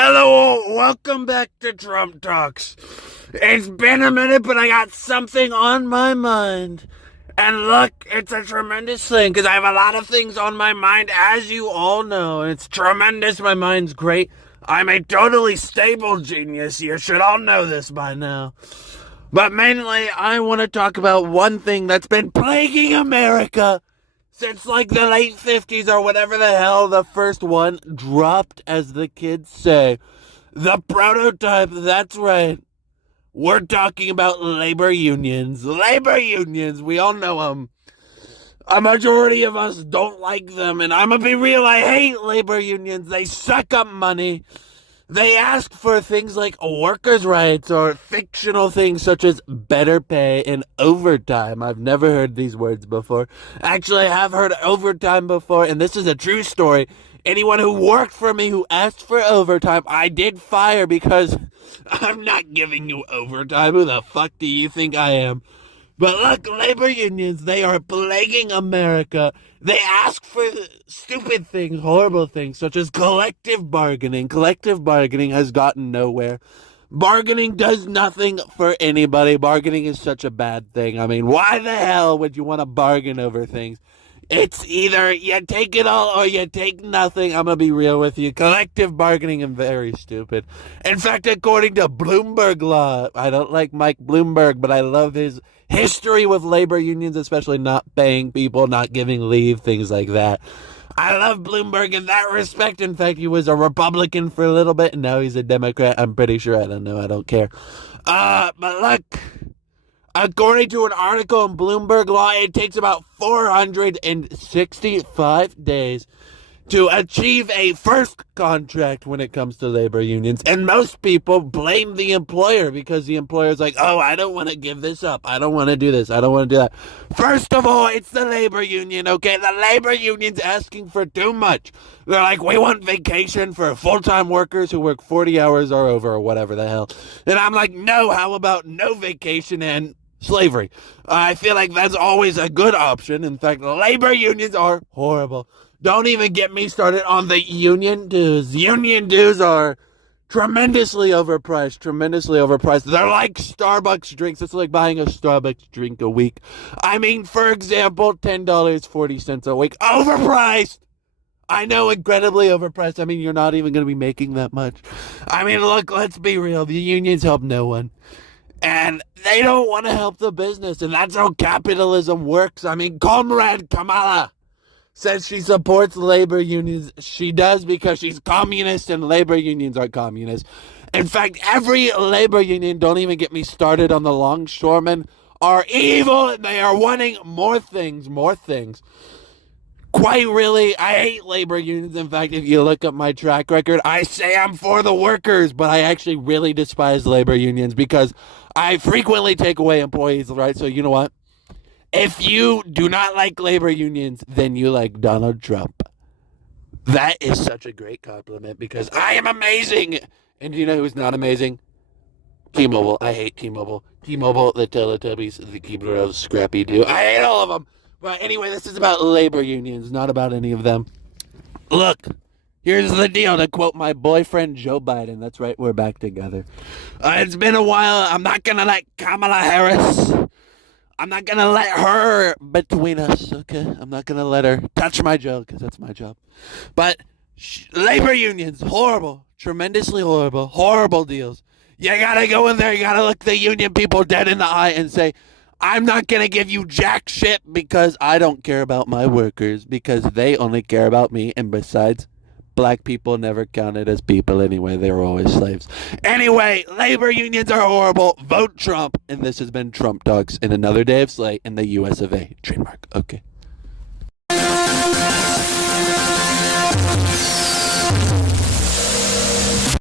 Hello, welcome back to Trump Talks. It's been a minute, but I got something on my mind. And look, it's a tremendous thing, because I have a lot of things on my mind, as you all know. It's tremendous, my mind's great. I'm a totally stable genius, you should all know this by now. But mainly, I want to talk about one thing that's been plaguing America since like the late 50s or whatever the hell the first one dropped, as the kids say. The prototype, that's right. We're talking about labor unions. Labor unions, we all know them. A majority of us don't like them, and I'm gonna be real, I hate labor unions. They suck up money. They ask for things like workers' rights or fictional things such as better pay and overtime. I've never heard these words before. Actually, I have heard overtime before, and this is a true story. Anyone who worked for me who asked for overtime, I did fire because I'm not giving you overtime. Who the fuck do you think I am? But look, labor unions, they are plaguing America. They ask for stupid things, horrible things, such as collective bargaining. Collective bargaining has gotten nowhere. Bargaining does nothing for anybody. Bargaining is such a bad thing. I mean, why the hell would you want to bargain over things? It's either you take it all or you take nothing. I'm going to be real with you. Collective bargaining is very stupid. In fact, according to Bloomberg law, I don't like Mike Bloomberg, but I love his history with labor unions, especially not paying people, not giving leave, things like that. I love Bloomberg in that respect. In fact, he was a Republican for a little bit, and now he's a Democrat. I'm pretty sure. I don't know. I don't care. But look, according to an article in Bloomberg Law, it takes about 465 days to achieve a first contract when it comes to labor unions. And most people blame the employer because the employer's like, oh, I don't want to give this up. I don't want to do this. I don't want to do that. First of all, it's the labor union, okay? The labor union's asking for too much. They're like, we want vacation for full-time workers who work 40 hours or over or whatever the hell. And I'm like, no, how about no vacation and slavery? I feel like that's always a good option. In fact, labor unions are horrible. Don't even get me started on the union dues. Union dues are tremendously overpriced. They're like Starbucks drinks. It's like buying a Starbucks drink a week. I mean, for example, $10.40 a week. Overpriced! I know, incredibly overpriced. I mean, you're not even going to be making that much. I mean, look, let's be real. The unions help no one. And they don't want to help the business. And that's how capitalism works. I mean, Comrade Kamala says she supports labor unions. She does because she's communist, and labor unions are communist. In fact, every labor union, don't even get me started on the longshoremen, are evil, and they are wanting more things. Quite really, I hate labor unions. In fact, if you look up my track record, I say I'm for the workers, but I actually really despise labor unions because I frequently take away employees' rights. So you know what? If you do not like labor unions, then you like Donald Trump. That is such a great compliment because I am amazing. And do you know who's not amazing? T-Mobile. I hate T-Mobile. T-Mobile, the Teletubbies, the Keebler Elves, Scrappy Doo. I hate all of them. But anyway, this is about labor unions, not about any of them. Look, here's the deal, to quote my boyfriend Joe Biden. That's right, we're back together. It's been a while. I'm not going to let Kamala Harris... I'm not going to let her between us, okay? I'm not going to let her touch my job because that's my job. But labor unions, horrible, tremendously horrible deals. You got to go in there, you got to look the union people dead in the eye and say, I'm not going to give you jack shit because I don't care about my workers because they only care about me. And besides, black people never counted as people anyway. They were always slaves. Anyway, labor unions are horrible. Vote Trump. And this has been Trump Talks in another day of Slay in the US of A. Trademark. Okay.